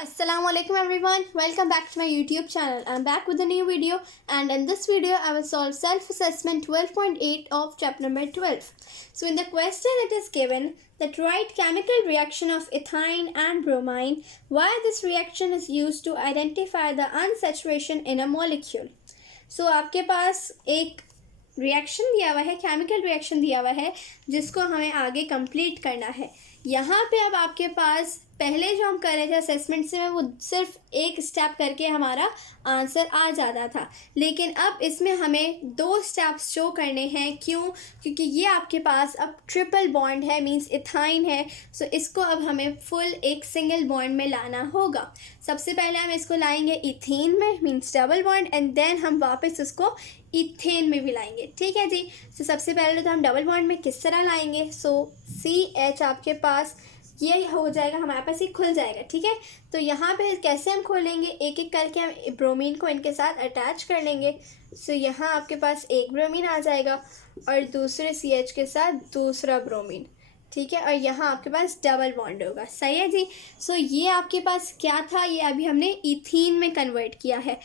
Assalamualaikum everyone, welcome back to my YouTube channel. I'm back with a new video, and in this video I will solve self-assessment 12.8 of chapter number 12. So in the question it is given that write chemical reaction of ethyne and bromine, why this reaction is used to identify the unsaturation in a molecule. So आपके पास एक reaction दिया हुआ है, chemical reaction दिया हुआ है जिसको हमें आगे कंप्लीट करना है. यहाँ पे अब आपके पास पहले जो हम कर रहे थे असेसमेंट से वो सिर्फ एक स्टेप करके हमारा आंसर आ जाता था, लेकिन अब इसमें हमें 2 स्टेप्स शो करने हैं. क्यों? क्योंकि ये आपके पास अब ट्रिपल बॉन्ड है, मींस इथाइन है. सो इसको अब हमें फुल एक सिंगल बॉन्ड में लाना होगा. सबसे पहले हम इसको लाएंगे इथीन में, means double bond, and then हम वापस इसको इथेन में भी लाएंगे. ठीक है जी. तो सबसे पहले तो हम डबल बॉन्ड में किस तरह लाएंगे. सो CH आपके पास ये हो जाएगा, हमारे पास ये खुल जाएगा. ठीक है. तो यहाँ पे कैसे हम खोलेंगे, एक एक करके हम ब्रोमीन को इनके साथ अटैच कर लेंगे. सो यहाँ आपके पास एक ब्रोमीन आ जाएगा और दूसरे CH के साथ दूसरा ब्रोमीन. ठीक है. और यहाँ आपके पास डबल बॉन्ड होगा. सही है जी. सो ये आपके पास क्या था, ये अभी हमने इथीन में कन्वर्ट किया है.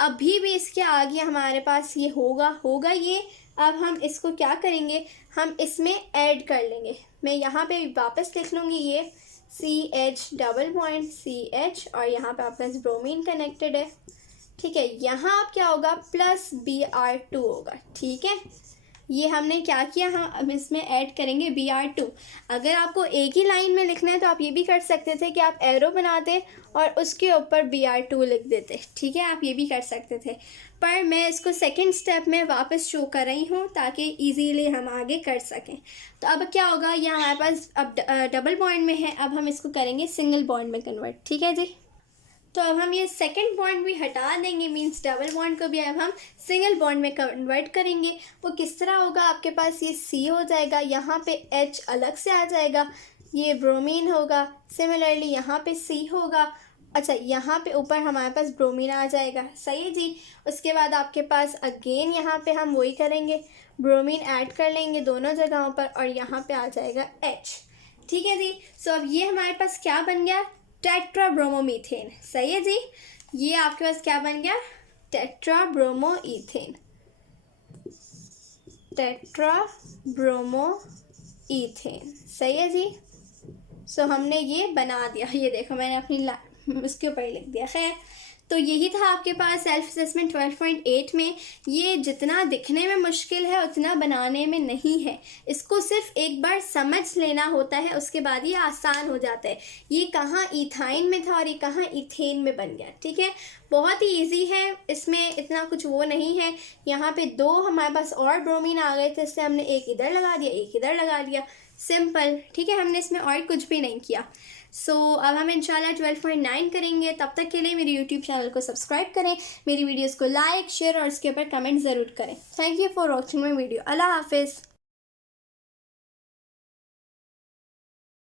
अभी भी इसके आगे हमारे पास ये होगा ये. अब हम इसको क्या करेंगे, हम इसमें ऐड कर लेंगे. मैं यहाँ पे वापस लिख लूँगी ये CH डबल बॉन्ड CH, और यहाँ पे आपके पास ब्रोमीन कनेक्टेड है. ठीक है. यहाँ अब क्या होगा, प्लस Br2 होगा. ठीक है. ये हमने क्या किया, हम इसमें ऐड करेंगे Br2. अगर आपको एक ही लाइन में लिखना है तो आप ये भी कर सकते थे कि आप एरो बनाते और उसके ऊपर Br2 लिख देते. ठीक है. आप ये भी कर सकते थे, पर मैं इसको सेकंड स्टेप में वापस शो कर रही हूँ ताकि इजीली हम आगे कर सकें. तो अब क्या होगा, ये हमारे पास अब डबल बॉन्ड में है, अब हम इसको करेंगे सिंगल बॉन्ड में कन्वर्ट. ठीक है जी. तो अब हम ये सेकंड बॉन्ड भी हटा देंगे, मींस डबल बॉन्ड को भी अब हम सिंगल बॉन्ड में कन्वर्ट करेंगे. वो किस तरह होगा, आपके पास ये C हो जाएगा, यहाँ पे H अलग से आ जाएगा, ये ब्रोमीन होगा. सिमिलरली यहाँ पे C होगा. अच्छा, यहाँ पे ऊपर हमारे पास ब्रोमीन आ जाएगा. सही है जी. उसके बाद आपके पास अगेन यहाँ पे हम वही करेंगे, ब्रोमीन ऐड कर लेंगे दोनों जगहों पर, और यहाँ पे आ जाएगा H. ठीक है जी. सो अब ये हमारे पास क्या बन गया, टेट्राब्रोमोमीथेन. सही है जी. ये आपके पास क्या बन गया, टेट्राब्रोमोईथेन. टेट्राब्रोमोईथेन. सही है जी. सो हमने ये बना दिया. ये देखो मैंने अपनी उसके ऊपर ही लिख दिया. खैर, तो यही था आपके पास सेल्फ असेसमेंट 12.8 में. ये जितना दिखने में मुश्किल है उतना बनाने में नहीं है. इसको सिर्फ एक बार समझ लेना होता है, उसके बाद ये आसान हो जाता है. ये कहाँ इथाइन में था और ये कहाँ इथेन में बन गया. ठीक है. बहुत ही इजी है, इसमें इतना कुछ वो नहीं है. यहाँ पे 2 हमारे पास और ब्रोमीन आ गए थे, इससे हमने एक इधर लगा दिया, एक इधर लगा दिया. सिंपल. ठीक है. हमने इसमें और कुछ भी नहीं किया. सो अब हम इंशाल्लाह 12.9 करेंगे. तब तक के लिए मेरे YouTube चैनल को सब्सक्राइब करें, मेरी वीडियोस को लाइक शेयर और उसके ऊपर कमेंट ज़रूर करें. Thank you for watching my video. अल्लाह हाफिज़.